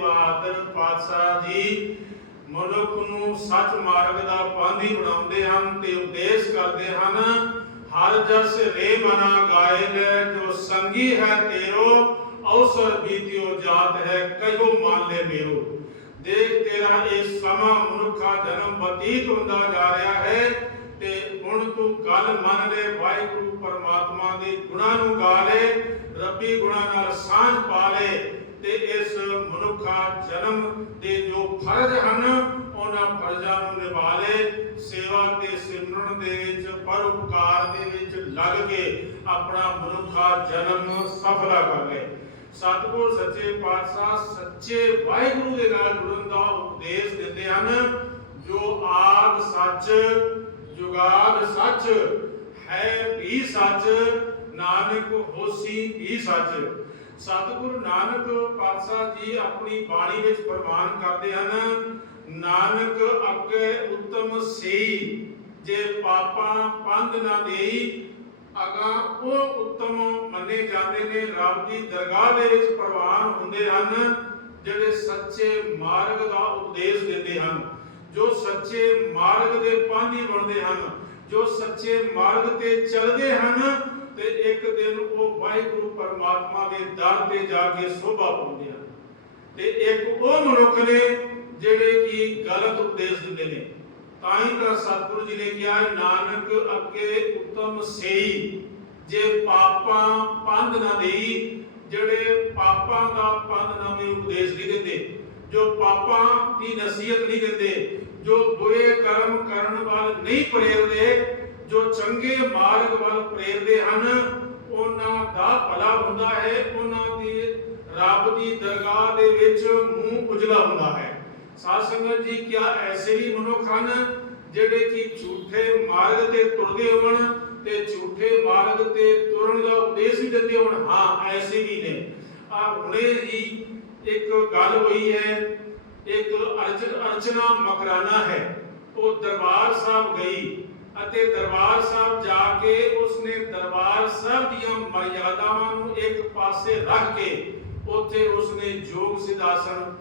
ਬਹਾਦਰ ਪਾਤਸ਼ਾਹ ਜੀ ਮਨੁੱਖ ਨੂੰ ਸੱਚ ਮਾਰਗ ਦਾ ਪਾਂਧੀ ਬਣਾਉਂਦੇ ਹਨ ਤੇ ਉਪਦੇਸ਼ ਕਰਦੇ ਹਨ, ਹਰ ਜਸ ਰੇ ਮਨਾ ਗਾਇਲ ਜੋ ਸੰਗੀ ਹੈ ਤੇਰੋ, ਅਵਸਰ ਬੀਤਿਓ ਜਾਤ ਹੈ ਕਯੋ ਮੰਨ ਲੈ ਮੇਰੋ। ਦੇਖ ਤੇਰਾ ਇਹ ਸਮਾਂ ਮਨੁੱਖਾ ਜਨਮ ਬਤੀਤ ਹੁੰਦਾ ਜਾ ਰਿਹਾ ਹੈ ਤੇ ਹੁਣ ਤੂੰ ਗੱਲ ਮੰਨ ਲੈ, ਵਾਹਿਗੁਰੂ ਪਰਮਾਤਮਾ ਦੇ ਗੁਣਾਂ ਨੂੰ ਗਾ ਲੈ, ਰੱਬੀ ਗੁਣਾਂ ਨਾਲ ਸਾਂਝ ਪਾ ਲੈ ਤੇ ਇਸ ਮਨੁੱਖਾ ਜਨਮ ਦੇ ਜੋ ਫਰਜ਼ ਹਨ, ਉਹਨਾਂ ਫਰਜ਼ਾਂ ਨੂੰ ਨਿਭਾ ਲੈ ਸੇਵਾ ਤੇ ਸਿਮਰਨ ਦੇ ਵਿੱਚ, ਪਰਉਪਕਾਰ ਦੇ ਵਿੱਚ ਲੱਗ ਕੇ ਆਪਣਾ ਮਨੁੱਖਾ ਜਨਮ ਸਫਲਾ ਕਰ। ਲੈ ਸਤਿਗੁਰ ਸੱਚੇ ਪਾਤਸ਼ਾਹ ਸੱਚੇ ਵਾਹਿਗੁਰੂ ਦੇ ਨਾਲ ਜੁੜਨ ਦਾ ਉਪਦੇਸ਼ ਦਿੰਦੇ ਹਨ, ਜੋ ਆਦ ਸੱਚ, ਜੁਗਾਦ ਸੱਚ, ਹੈ ਵੀ ਸੱਚ, ਨਾਨਕ ਹੋਸੀ ਵੀ ਸੱਚ। ਸਤਿਗੁਰੂ ਨਾਨਕ ਪਾਤਸ਼ਾਹ ਜੀ ਆਪਣੀ ਬਾਣੀ ਵਿੱਚ ਪ੍ਰਮਾਣ ਕਰਦੇ ਹਨ, ਨਾਨਕ ਅੱਗੇ ਉੱਤਮ ਸੀ ਜੇ ਪਾਪਾਂ ਪੰਧ ਨਾ ਦੇਈ ਅਗਾ ਉਹ ਉੱਤਮ ਮੰਨੇ ਜਾਂਦੇ ਨੇ, ਰੱਬ ਦੀ ਦਰਗਾਹ ਦੇ ਵਿੱਚ ਪ੍ਰਵਾਨ ਹੁੰਦੇ ਹਨ, ਜਿਹੜੇ ਸੱਚੇ ਮਾਰਗ ਦਾ ਉਪਦੇਸ਼ ਦਿੰਦੇ ਹਨ। ਜੋ ਸੱਚੇ ਮਾਰਗ ਦੇ ਪਾਂਧੀ ਬਣਦੇ ਹਨ, ਜੋ ਸੱਚੇ ਮਾਰਗ ਤੇ ਚੱਲਦੇ ਹਨ ਤੇ ਇੱਕ ਦਿਨ ਉਹ ਵਾਹਿਗੁਰੂ ਪਰਮਾਤਮਾ ਦੇ ਦਰ ਤੇ ਜਾ ਕੇ ਸੋਭਾ ਪਾਉਂਦੇ ਹਨ। ਤੇ ਇੱਕ ਉਹ ਮਨੁੱਖ ਨੇ ਜਿਹੜੇ ਕਿ ਗਲਤ ਉਪਦੇਸ਼ ਦਿੰਦੇ ਨੇ। ਤਾਂ ਹੀ ਤਾਂ ਸਤਿਗੁਰੂ ਜੀ ਨੇ ਕਿਹਾ, ਨਾਨਕ ਅੱਗੇ ਉੱਤਮ ਸੇਈ, ਜੇ ਪਾਪਾਂ ਪੰਧ ਨਾ ਦੇਈ, ਜਿਹੜੇ ਪਾਪਾਂ ਦਾ ਪੰਧ ਨਾ ਉਪਦੇਸ਼ ਨਹੀਂ ਦਿੰਦੇ, ਜੋ ਪਾਪਾਂ ਦੀ ਨਸੀਹਤ ਨਹੀਂ ਦਿੰਦੇ, ਜੋ ਬੁਰੇ ਕਰਮ ਕਰਨ ਵੱਲ ਨਹੀਂ ਪ੍ਰੇਰਦੇ ਜੋ ਚੰਗੇ ਮਾਰਗ ਵੱਲ ਪ੍ਰੇਰਦੇ ਹਨ, ਉਹਨਾਂ ਦਾ ਭਲਾ ਹੁੰਦਾ ਹੈ। ਉਹਨਾਂ ਦੀ ਰੱਬ ਦੀ ਦਰਗਾਹ ਦੇ ਵਿੱਚ ਮੂੰਹ ਉਜਲਾ ਹੁੰਦਾ ਹੈ। ਸਾਧ ਸੰਗਤ ਜੀ, ਕਿਆ ਐਸੇ ਵੀ ਮਨੁੱਖ ਹਨ ਜਿਹੜੇ ਕਿ ਝੂਠੇ ਮਾਰਗ ਤੇ ਤੁਰਦੇ ਹੋਣ ਤੇ ਝੂਠੇ ਮਾਰਗ ਤੇ ਤੁਰਨ ਦਾ ਉਪਦੇਸ਼ ਵੀ ਦਿੰਦੇ ਹੋਣ? ਹਾਂ, ਐਸੇ ਵੀ ਨੇ। ਆ ਹੁਣੇ ਹੀ ਇੱਕ ਗੱਲ ਹੋਈ ਹੈ। ਇੱਕ ਅਰਚਨਾ ਮਕਰਾਨਾ ਹੈ। ਉਹ ਦਰਬਾਰ ਸਾਹਿਬ ਗਈ। ਅਤੇ ਦਰਬਾਰ ਸਾਹਿਬ ਜਾ ਕੇ ਉਸਨੇ ਦਰਬਾਰ ਸਾਹਿਬ ਦੀਆਂ ਮਰਿਆਦਾਵਾਂ ਨੂੰ ਇੱਕ ਪਾਸੇ ਰੱਖ ਕੇ ਉੱਥੇ ਉਸਨੇ ਯੋਗ ਸਿਧਾਸਨ,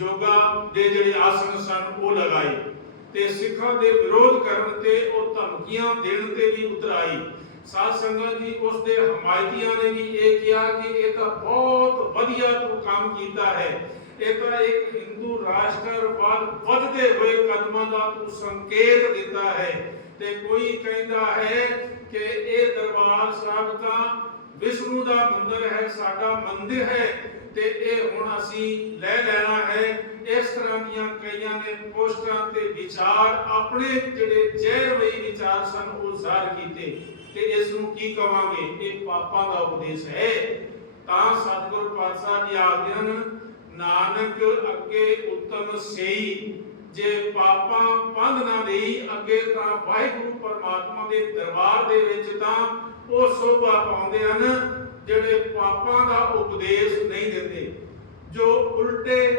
ਯੋਗਾ ਦੇ ਜਿਹੜੇ ਆਸਨ ਸਨ ਉਹ ਲਗਾਏ ਤੇ ਸਿੱਖਾਂ ਦੇ ਵਿਰੋਧ ਕਰਨ ਤੇ ਉਹ ਧਮਕੀਆਂ ਦੇਣ ਤੇ ਵੀ ਉਤਰ ਆਈ ਸਾਧ ਸੰਗਤ ਜੀ ਉਸ ਦੇ ਹਮਾਇਤੀਆਂ ਨੇ ਵੀ ਇਹ ਕਿਹਾ ਕਿ ਇਹ ਤਾਂ ਬਹੁਤ ਵਧੀਆ ਤੂੰ ਕੰਮ ਕੀਤਾ ਹੈ। ਇਹ ਤਾਂ ਇੱਕ ਹਿੰਦੂ ਰਾਸ਼ਟਰ ਵੱਧਦੇ ਹੋਏ ਕਦਮਾਂ ਦਾ ਤੂੰ ਸੰਕੇਤ ਦਿੱਤਾ ਹੈ। ਤੇ ਕੋਈ ਕਹਿੰਦਾ ਹੈ ਕਿ ਇਹ ਦਰਬਾਰ ਸਾਹਿਬ ਤਾਂ ਵਿਸ਼ਨੂੰ ਦਾ ਮੰਦਿਰ ਹੈ, ਸਾਡਾ ਮੰਦਿਰ ਹੈ ਤੇ ਇਹ ਹੁਣ ਅਸੀਂ ਲੈ ਲੈਣਾ ਹੈ। ਇਸ ਤਰ੍ਹਾਂ ਦੀਆਂ ਕਈਆਂ ਨੇ ਪੋਸਟਰਾਂ ਤੇ ਵਿਚਾਰ, ਆਪਣੇ ਜਿਹੜੇ ਜ਼ਹਿਰਮਈ ਵਿਚਾਰ ਸਨ, ਉਹ ਜ਼ਾਹਰ ਕੀਤੇ ਤੇ ਇਸ ਨੂੰ ਕੀ ਕਵਾਂਗੇ? ਇਹ ਪਾਪਾਂ ਦਾ ਉਪਦੇਸ਼ ਹੈ। ਤਾਂ ਸਤਿਗੁਰ ਪਾਤਸ਼ਾਹ ਜੀ ਆਖਦੇ ਹਨ, ਨਾਨਕ ਅੱਗੇ ਉੱਤਮ ਸਈ। ਜੇ ਪਾਪਾਂ ਪੰਧ ਨਾ ਦੇਈ ਅੱਗੇ ਤਾਂ ਵਾਹਿਗੁਰੂ ਪਰਮਾਤਮਾ ਦੇ ਦਰਬਾਰ ਦੇ ਵਿੱਚ ਤਾਂ ਉਹ ਸੋਭਾ ਪਾਉਂਦੇ ਹਨ, ਜਿਹੜੇ ਪਾਪਾਂ ਦਾ ਉਪਦੇਸ਼ ਨਹੀਂ ਦਿੰਦੇ। ਜੋ ਉਲਟੇ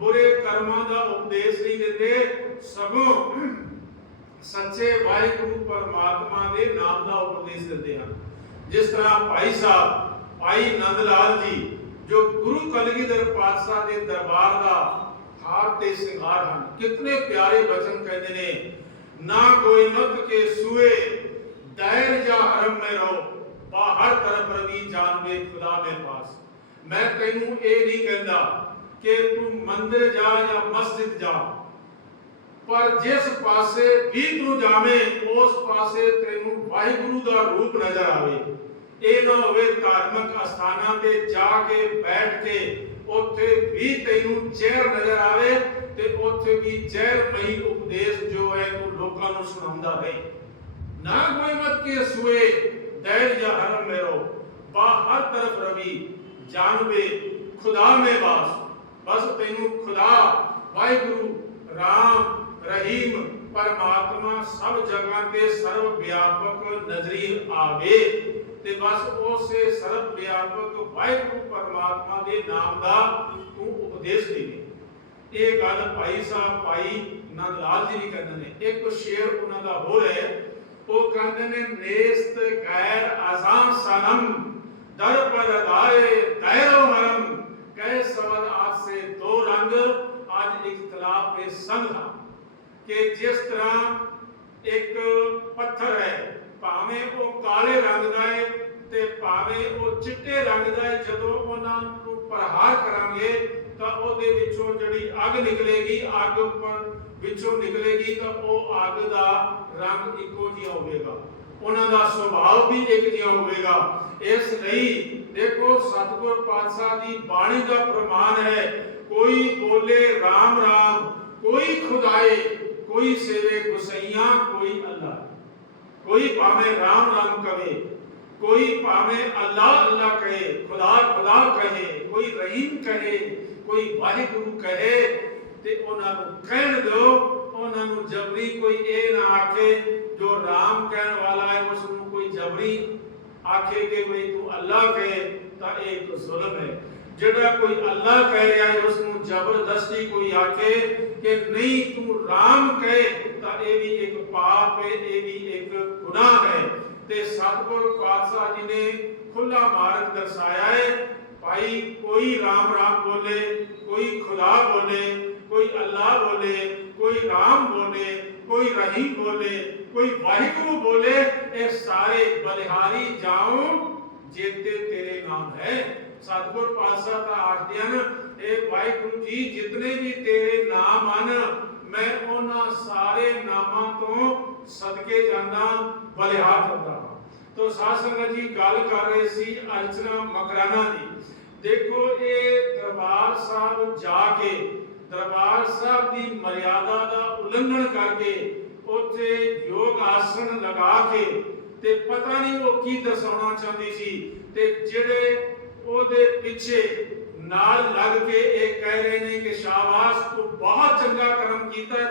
ਬੁਰੇ ਕਰਮਾਂ ਦਾ ਉਪਦੇਸ਼ ਨਹੀਂ ਦਿੰਦੇ, ਸਗੋਂ ਸੱਚੇ ਵਾਹਿਗੁਰੂ ਪਰਮਾਤਮਾ ਦੇ ਨਾਮ ਦਾ ਉਪਦੇਸ਼ ਦਿੰਦੇ ਹਨ। ਜਿਸ ਤਰ੍ਹਾਂ ਭਾਈ ਸਾਹਿਬ, ਭਾਈ ਨੰਦ ਲਾਲ ਜੀ, ਜੋ ਗੁਰੂ ਕਲਗੀਧਰ ਪਾਤਸ਼ਾਹ ਦੇ ਦਰਬਾਰ ਦਾ ਹਾਰ ਤੇ ਸਿੰਗਾਰ ਹਨ। ਕਿਤਨੇ ਪਿਆਰੇ ਬਚਨ ਕਹਿੰਦੇ ਨੇ, ਨਾ ਕੋਈ ਨਤ ਕੇ ਸੂਏ ਦਾਇਰ ਜਾਂ ਹਰਮ ਮੇ ਰਹੋ ਬਾਹਰ ਤਰਫ ਰਵੀ ਜਾਨਵੇ ਖੁਦਾ ਦੇ ਪਾਸ। ਮੈਂ ਤੈਨੂੰ ਇਹ ਨਹੀਂ ਕਹਿੰਦਾ ਕਿ ਤੂੰ ਮੰਦਿਰ ਜਾ ਜਾਂ ਮਸਜਿਦ ਜਾ, ਪਰ ਜਿਸ ਪਾਸੇ ਵੀ ਤੂੰ ਜਾਵੇਂ, ਉਸ ਪਾਸੇ ਤੈਨੂੰ ਵਾਹਿਗੁਰੂ ਦਾ ਰੂਪ ਨਜ਼ਰ ਆਵੇ। ਇਹ ਨਾ ਹੋਵੇ ਧਾਰਮਿਕ ਅਸਥਾਨਾਂ ਤੇ ਜਾ ਕੇ ਬੈਠ ਕੇ ਉੱਥੇ ਵੀ ਤੈਨੂੰ ਜ਼ਹਿਰ ਨਜ਼ਰ ਆਵੇ ਤੇ ਉੱਥੇ ਵੀ ਜ਼ਹਿਰ ਮਈ ਉਪਦੇਸ਼ ਜੋ ਹੈ ਉਹ ਲੋਕਾਂ ਨੂੰ ਸੁਣਾਉਂਦਾ ਰਹੇ। ਨਾ ਕੋਈ ਮਤ ਕੇ ਸੁਏ ਦੈਰ ਜਾਂ ਹਰਮ ਮੇਰੋ ਬਾ ਹਰ ਤਰਫ ਰਵੀ, ਜਾਨਵੇ, ਖੁਦਾ ਮੇ ਬਾਸ ਬਸ ਤੈਨੂੰ ਖੁਦਾ, ਵਾਹਿਗੁਰੂ, ਰਾਮ, ਰਹੀਮ, ਪਰਮਾਤਮਾ ਸਭ ਜਗ੍ਹਾ ਤੇ ਸਰਵ ਵਿਆਪਕ ਨਜ਼ਰੀ ਆਵੇ। ਤੇ ਬਸ ਉਸੇ ਸਰਵ ਵਿਆਪਕ ਵਾਹਿਗੁਰੂ ਪਰਮਾਤਮਾ ਦੇ ਨਾਮ ਦਾ ਤੂੰ ਉਪਦੇਸ਼ ਦੇਵੇ ਇਹ ਗੱਲ ਭਾਈ ਸਾਹਿਬ, ਭਾਈ ਨੰਦ ਜੀ ਵੀ ਕਹਿੰਦੇ ਨੇ। ਇੱਕ ਸ਼ੇਰ ਉਹਨਾਂ ਦਾ ਹੋਰ ਹੈ, ਉਹ ਕਹਿੰਦੇ ਨੇ, ਨੇਸਤ ਗੈਰ ਆਜ਼ਾਮ ਸਨਮ, ਦਰ ਪਰ ਅਦਾਏ ਤੈਰੋ ਹਰਮ। ਕਹਿ ਸਵਦ ਆਪ ਸੇ ਦੋ ਅੱਜ ਇਖਤਲਾਫ ਇਹ ਸੰਗ ਦਾ ਕਿ ਜਿਸ ਤਰ੍ਹਾਂ ਇੱਕ ਪੱਥਰ ਹੈ ਭਾਵੇਂ ਉਹ ਕਾਲੇ ਰੰਗ ਦਾ ਹੈ ਤੇ ਭਾਵੇਂ ਉਹ ਚਿੱਟੇ ਰੰਗ ਦਾ ਹੈ ਜਦੋਂ ਉਹਨਾਂ ਨੂੰ ਪ੍ਰਹਾਰ ਕਰਾਂਗੇ ਤਾਂ ਉਹਦੇ ਵਿੱਚੋਂ ਜਿਹੜੀ ਅੱਗ ਨਿਕਲੇਗੀ, ਅੱਗ ਵਿੱਚੋਂ ਨਿਕਲੇਗੀ, ਤਾਂ ਉਹ ਅੱਗ ਦਾ ਰੰਗ ਇੱਕੋ ਜਿਹਾ ਹੋਵੇਗਾ। ਉਹਨਾਂ ਦਾ ਸੁਭਾਅ ਵੀ ਇੱਕ ਜਿਹਾ ਹੋਵੇਗਾ। ਇਸ ਲਈ ਦੇਖੋ, ਸਤਿਗੁਰ ਪਾਤਸ਼ਾਹ ਦੀ ਬਾਣੀ ਦਾ ਪ੍ਰਮਾਣ ਹੈ, ਕੋਈ ਬੋਲੇ RAM RAM ਕੋਈ ਖੁਦਾਏ, ਕੋਈ ਸੇਵੇ ਗੁਸਈਆਂ, ਕੋਈ ਅੱਲਾ। ਕੋਈ ਭਾਵੇਂ RAM RAM ਕਵੇ ਕੋਈ ਭਾਵੇਂ ਅੱਲਾ ਅੱਲਾ ਕਹੇ ਖੁਦਾ ਖੁਦਾ ਕਹੇ ਕੋਈ ਰਹੀਮ ਕਹੇ ਕੋਈ ਵਾਹਿਗੁਰੂ ਕਹੇ ਤੇ ਉਹਨਾਂ ਨੂੰ ਕਹਿਣ ਦਿਓ ਉਹਨਾਂ ਨੂੰ ਜਬਰੀ ਕੋਈ ਇਹ ਨਾ ਆਖੇ ਜੋ ਰਾਮ ਕਹਿਣ ਵਾਲਾ ਹੈ ਉਸ ਨੂੰ ਕੋਈ ਜਬਰੀ ਆਖੇ ਕਿ ਬਈ ਤੂੰ ਅੱਲਾ ਕਹੇ ਤਾਂ ਇਹ ਇੱਕ ਜ਼ੁਲਮ ਹੈ ਜਿਹੜਾ ਕੋਈ ਅੱਲਾ ਕਹਿ ਰਿਹਾ ਹੈ ਉਸ ਨੂੰ ਜ਼ਬਰਦਸਤੀ ਕੋਈ ਆਖੇ ਕਿ ਨਹੀਂ ਤੂੰ ਰਾਮ ਕਹੇ ਤਾਂ ਇਹ ਵੀ ਇੱਕ ਪਾਪ ਹੈ ਇਹ ਵੀ ਇੱਕ ਗੁਨਾਹ ਹੈ ਤੇ ਸਤਿਗੁਰ ਪਾਤਸ਼ਾਹ ਜੀ ਨੇ ਖੁੱਲਾ ਮਾਰਗ ਦਰਸਾਇਆ ਹੈ। ਭਾਈ, ਕੋਈ ਰਾਮ ਰਾਮ ਬੋਲੇ, ਕੋਈ ਖੁਦਾ ਬੋਲੇ, ਕੋਈ ਅੱਲਾ ਬੋਲੇ, ਕੋਈ ਰਾਮ ਬੋਲੇ, ਕੋਈ ਰਹੀਮ ਬੋਲੇ, ਕੋਈ ਵਾਹਿਗੁਰੂ ਬੋਲੇ, ਇਹ ਸਾਰੇ ਬਲਿਹਾਰੀ ਜਾਉ, ਜੇਤੇ ਤੇਰੇ ਨਾਮ ਹੈ। ਸਤਿਗੁਰ ਪਾਤਸ਼ਾਹ ਤਾਂ ਆਖਦੇ ਹਨ ਇਹ ਵਾਹਿਗੁਰੂ ਜੀ, ਜਿਤਨੇ ਵੀ ਤੇਰੇ ਨਾਮ ਹਨ, ਮੈਂ ਉਹਨਾਂ ਸਾਰੇ ਨਾਮਾਂ ਤੋਂ ਸਦਕੇ ਜਾਂਦਾ ਬਲਿਹਾਰ ਕਰਦਾ। ਤੋ ਸਾਧ ਸੰਗਤ ਜੀ, ਗੱਲ ਕਰ ਰਹੇ ਸੀ ਅਰਚਨਾ ਮਕਰਾਨਾ ਦੀ। ਦੇਖੋ, ਇਹ ਦਰਬਾਰ ਸਾਹਿਬ ਜਾ ਕੇ, ਦਰਬਾਰ ਸਾਹਿਬ ਦੀ ਮਰਿਆਦਾ ਦਾ ਉਲੰਘਣ ਕਰਕੇ ਉੱਥੇ ਯੋਗ ਆਸਣ ਲਗਾ ਕੇ ਤੇ ਪਤਾ ਨਹੀਂ ਉਹ ਕੀ ਦਰਸਾਉਣਾ ਚਾਹੁੰਦੀ ਸੀ ਤੇ ਜਿਹੜੇ ਉਹਦੇ ਪਿੱਛੇ ਨਾਲ ਲੱਗ ਕੇ ਇਹ ਕਹਿ ਰਹੇ ਨੇ ਕਿ ਸ਼ਾਬਾਸ਼, ਤੂੰ ਬਹੁਤ ਚੰਗਾ ਕਰਮ ਕੀਤਾ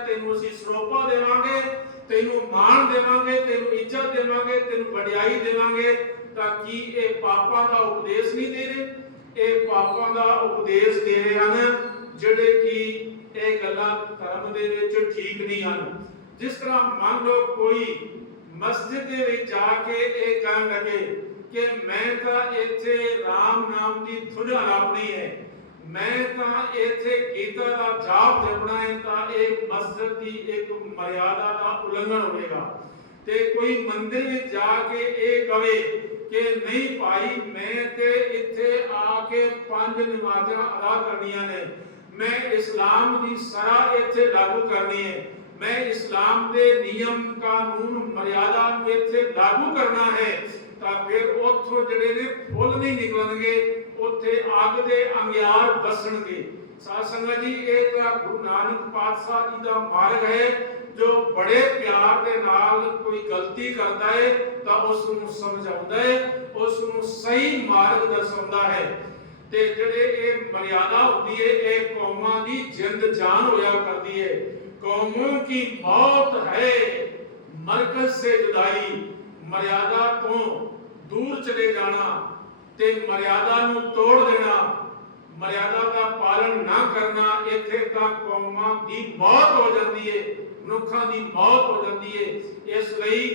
ਤੈਨੂੰ ਮਾਣ ਦੇਵਾਂਗੇ, ਤੈਨੂੰ ਇੱਜ਼ਤ ਦੇਵਾਂਗੇ, ਤੈਨੂੰ ਵਡਿਆਈ ਦੇਵਾਂਗੇ, ਤਾਂ ਕੀ ਇਹ ਪਾਪਾਂ ਦਾ ਉਪਦੇਸ਼ ਨਹੀਂ ਦੇ ਰਹੇ? ਇਹ ਪਾਪਾਂ ਦਾ ਉਪਦੇਸ਼ ਦੇ ਰਹੇ ਹਨ, ਜਿਹੜੇ ਕਿ ਇਹ ਗੱਲਾਂ ਧਰਮ ਦੇ ਵਿੱਚ ਠੀਕ ਨਹੀਂ ਹਨ। ਜਿਸ ਤਰ੍ਹਾਂ ਮੰਨ ਲਓ ਕੋਈ ਮਸਜਿਦ ਦੇ ਵਿੱਚ ਜਾ ਕੇ ਇਹ ਕਹਿਣ ਲੱਗੇ ਕਿ ਮੈਂ ਤਾਂ ਇੱਥੇ RAM ਨਾਮ ਦੀ ਧੁਨ ਲਾਉਣੀ ਹੈ। ਮੈਂ ਤਾਂ ਇੱਥੇ ਗੀਤਾ ਦਾ ਜਾਪ ਜਪਣਾ ਹੈ ਤਾਂ ਇਹ ਮਸਜਿਦ ਦੀ ਇੱਕ ਮਰਿਆਦਾ ਦਾ ਉਲੰਘਣ ਹੋਵੇਗਾ। ਤੇ ਕੋਈ ਮੰਦਿਰ ਵਿੱਚ ਜਾ ਕੇ ਇਹ ਕਵੇ ਕਿ ਨਹੀਂ ਭਾਈ, ਮੈਂ ਤੇ ਇੱਥੇ ਆ ਕੇ ਪੰਜ ਨਮਾਜ਼ਾਂ ਅਦਾ ਕਰਨੀਆਂ ਨੇ। ਮੈਂ ਇਸਲਾਮ ਦੀ ਸਰਾ ਇੱਥੇ ਲਾਗੂ ਕਰਨੀ ਹੈ। ਮੈਂ ਇਸਲਾਮ ਦੇ ਨਿਯਮ, ਕਾਨੂੰਨ, ਮਰਿਆਦਾ ਨੂੰ ਇੱਥੇ ਲਾਗੂ ਕਰਨਾ ਹੈ ਤਾਂ ਫਿਰ ਉੱਥੋਂ ਜਿਹੜੇ ਨੇ ਫੁੱਲ ਨਹੀਂ ਨਿਕਲਣਗੇ। ਉੱਥੇ ਅੱਗ ਦੇ ਅੰਗਿਆਰ ਵਸਣਗੇ ਸਾਧ ਸੰਗਤ ਜੀ, ਇਹ ਤਾਂ ਗੁਰੂ ਨਾਨਕ ਪਾਤਸ਼ਾਹ ਜੀ ਦਾ ਮਾਰਗ ਹੈ, ਜੋ ਬੜੇ ਪਿਆਰ ਦੇ ਨਾਲ ਕੋਈ ਗਲਤੀ ਕਰਦਾ ਹੈ ਤਾਂ ਉਸ ਨੂੰ ਸਮਝਾਉਂਦਾ ਹੈ ਉਸ ਨੂੰ ਸਹੀ ਮਾਰਗ ਦਰਸਾਉਂਦਾ ਹੈ। ਤੇ ਜਿਹੜੇ ਇਹ ਮਰਿਆਦਾ ਹੁੰਦੀ ਹੈ ਇਹ ਕੌਮਾਂ ਦੀ ਜਿੰਦ ਜਾਨ ਹੋਇਆ ਕਰਦੀ ਹੈ ਕੌਮੋਂ ਕੀ ਮੌਤ ਹੈ, ਮਰਕਜ਼ ਸੇ ਜੁਦਾਈ, ਮਰਿਆਦਾ ਤੋਂ ਦੂਰ ਚਲੇ ਜਾਣਾ। ਤੇ ਮਰਿਆਦਾ ਨੂੰ ਤੋੜ ਦੇਣਾ, ਮਰਿਆਦਾ ਦਾ ਪਾਲਣ ਨਾ ਕਰਨਾ, ਇੱਥੇ ਤਾਂ ਕੌਮਾਂ ਦੀ ਮੌਤ ਹੋ ਜਾਂਦੀ ਹੈ ਮਨੁੱਖਾਂ ਦੀ ਮੌਤ ਹੋ ਜਾਂਦੀ ਹੈ ਇਸ ਲਈ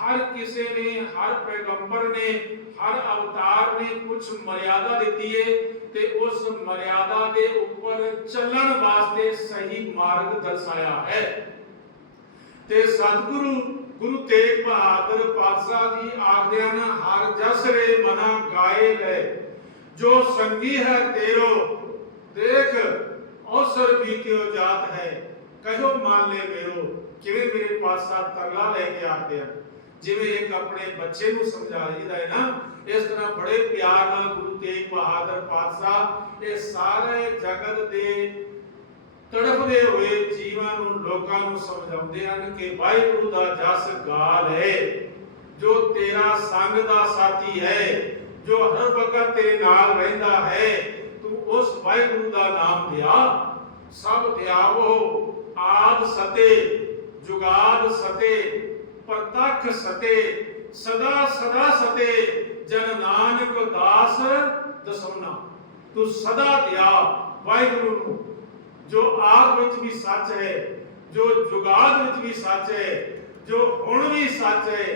ਹਰ ਕਿਸੇ ਨੇ, ਹਰ ਪੈਗੰਬਰ ਨੇ, ਹਰ ਅਵਤਾਰ ਨੇ ਕੁਝ ਮਰਿਆਦਾ ਦਿੱਤੀ ਹੈ ਤੇ ਉਸ ਮਰਿਆਦਾ ਦੇ ਉੱਪਰ ਚੱਲਣ ਵਾਸਤੇ ਸਹੀ ਮਾਰਗ ਦਰਸਾਇਆ ਹੈ। ਤੇ ਸਤਿਗੁਰੂ ਗੁਰੂ ਤੇਗ ਬਹਾਦਰ ਪਾਤਸ਼ਾਹ ਜੀ ਆਖਦੇ ਹਨ, ਹਰ ਜਸ ਰੇ ਮਨਾ ਗਾਏ ਲੈ। ਜੋ ਸੰਗੀ ਹੈ ਤੇਰੋ, ਦੇਖ, ਔਸਰ ਬੀਤਿਓ ਜਾਤ ਹੈ? ਕਹਿਓ ਮੰਨ ਲੈ ਮੇਰੋ, ਕਿਵੇਂ ਮੇਰੇ ਪਾਤਸ਼ਾਹ ਤਰਲਾ ਲੈ ਕੇ ਆਖਦੇ ਹਨ? ਜਿਵੇਂ ਇੱਕ ਆਪਣੇ ਬੱਚੇ ਨੂੰ ਸਮਝਾ ਜਾਂਦਾ ਹੈ ਨਾ, ਇਸ ਤਰ੍ਹਾਂ ਬੜੇ ਪਿਆਰ ਨਾਲ ਗੁਰੂ ਤੇਗ ਬਹਾਦਰ ਪਾਤਸ਼ਾਹ ਇਹ ਸਾਰੇ ਜਗਤ ਦੇ ਤੜਫਦੇ ਹੋਏ ਜੀਵਾਂ ਨੂੰ, ਲੋਕਾਂ ਨੂੰ ਸਮਝਾਉਂਦੇ ਹਨ ਕਿ ਵਾਹਿਗੁਰੂ ਦਾ ਜਸ ਗਾ ਲੈ ਜੋ ਤੇਰਾ ਸੰਗ ਦਾ ਸਾਥੀ ਹੈ, ਜੋ ਹਰ ਵਕਤ ਤੇਰੇ ਨਾਲ ਰਹਿੰਦਾ ਹੈ, ਤੂੰ ਉਸ ਵਾਹਿਗੁਰੂ ਦਾ ਨਾਮ ਲਿਆ। ਸਭ ਧਿਆਵੋ ਆਦ ਸਤੇ, ਜੁਗਾਦ ਸਤੇ, ਪ੍ਰਤੱਖ ਸਤੇ, ਸਦਾ ਸਦਾ ਸਤੇ, ਜਨ ਨਾਨਕ ਦਾਸ ਦਸਉਨਾ ਤੂੰ ਸਦਾ ਧਿਆ ਵਾਹਿਗੁਰੂ ਨੂੰ। ਜੋ ਆਗ ਵਿੱਚ ਵੀ ਸੱਚ ਹੈ, ਜੋ ਜੁਗਾਦ ਵਿੱਚ ਵੀ ਸੱਚ ਹੈ, ਜੋ ਹੁਣ ਵੀ ਸੱਚ ਹੈ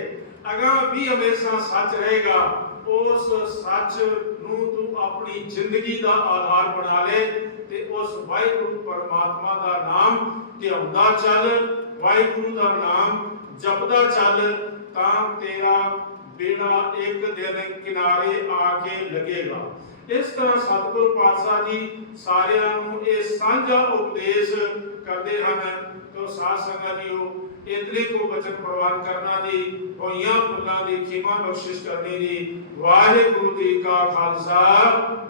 ਅਗਾਂ ਵੀ ਹਮੇਸ਼ਾ ਸੱਚ ਰਹੇਗਾ, ਉਸ ਸੱਚ ਨੂੰ ਤੂੰ ਆਪਣੀ ਜ਼ਿੰਦਗੀ ਦਾ ਆਧਾਰ ਬਣਾ ਲੈ ਤੇ ਉਸ ਵਾਹਿਗੁਰੂ ਪਰਮਾਤਮਾ ਦਾ ਨਾਮ ਧਿਆਉਂਦਾ ਚੱਲ, ਵਾਹਿਗੁਰੂ ਦਾ ਨਾਮ ਜਪਦਾ ਚੱਲ, ਤਾਂ ਤੇਰਾ ਬੇੜਾ ਇੱਕ ਦਿਨ ਕਿਨਾਰੇ ਆ ਕੇ ਲੱਗੇਗਾ। ਇਸ ਤਰ੍ਹਾਂ ਸਤਿਗੁਰ ਪਾਤਸ਼ਾਹ ਜੀ ਸਾਰਿਆਂ ਨੂੰ ਇਹ ਸਾਂਝਾ ਉਪਦੇਸ਼ ਕਰਦੇ ਹਨ ਤੋ ਸਾਧ ਸੰਗਤ ਜੀਓ, ਇੰਦਰੀ ਕੋ ਬਚਨ ਪ੍ਰਵਾਨ ਕਰਨਾ ਦੀ ਹੋਈਆਂ ਭੁੱਲਾਂ ਦੀ ਖਿਮਾ ਬਖਸ਼ਿਸ਼ ਕਰਨੀ ਦੀ ਵਾਹਿਗੁਰੂ ਜੀ ਕਾ ਖਾਲਸਾ,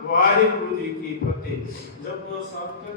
ਵਾਹਿਗੁਰੂ ਜੀ ਕੀ ਫਤਿਹ। ਜਪੋ ਸਤਿ